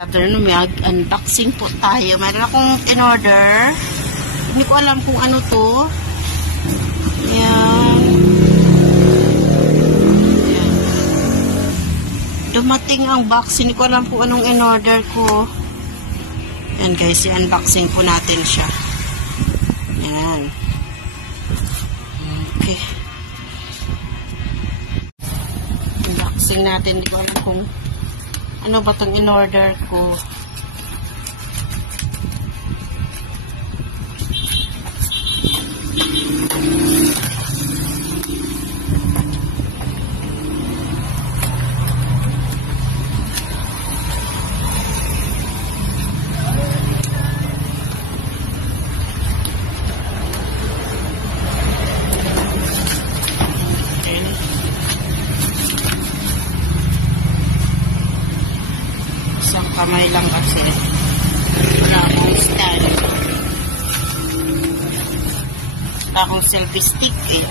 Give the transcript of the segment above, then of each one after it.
Afternoon, may unboxing po tayo. Mayroon akong in-order. Hindi ko alam kung ano to. Ayan. Ayan. Dumating ang box. Hindi ko alam kung anong in-order ko. Ayan guys, i-unboxing po natin siya. Ayan. Okay. Unboxing natin. Hindi ko alam kung ano ba itong in-order ko? Kamay lang kasi wala akong stand, wala akong selfie stick eh.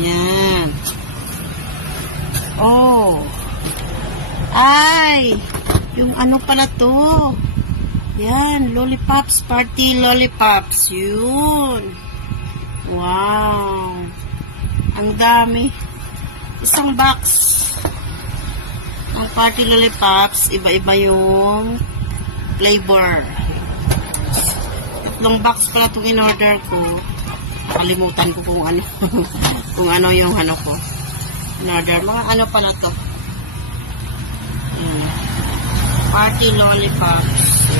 Yan. Oh. Ay. Yung ano pala to. Yan. Lollipops. Party lollipops. Yun. Wow. Ang dami. Isang box. Ang party lollipops. Iba-iba yung flavor. 3 box pala itong in-order ko. Nakalimutan ko kung ano. Kung ano yung ano ko. In-order. Mga ano pa na to. Party lollipops.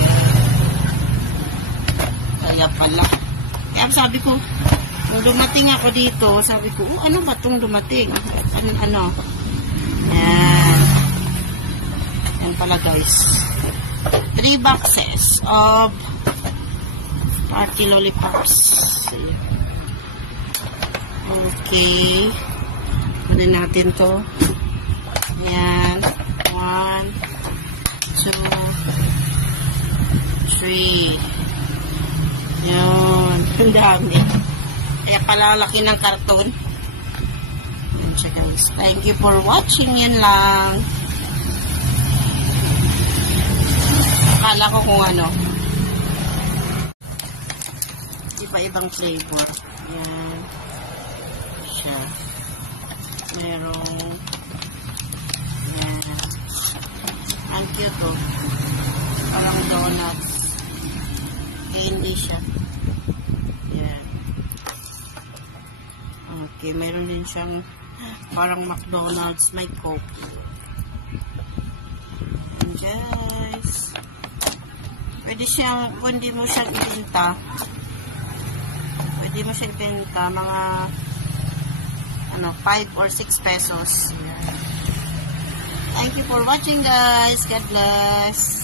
Kaya pala. Kaya sabi ko, nung dumating ako dito, sabi ko, ano ba itong dumating? Ano? Yan. Yan pala guys. 3 boxes of party lollipops. Okay. Kunin natin to. Ayan. 1, 2, 3. Ayan. Ang dami. Kaya palalaki ng karton. Ayan siya guys. Thank you for watching. Yan lang. Akala ko kung ano. Iba-ibang flavor. Ayan. Siya. Merong yan. Ang cute oh. Parang donuts. Candy siya. Yan. Okay, meron din siyang parang McDonald's. May Coke. And guys, pwede siyang, kung hindi mo siya ibenta, mga 5 or 6 pesos. Thank you for watching guys. God bless.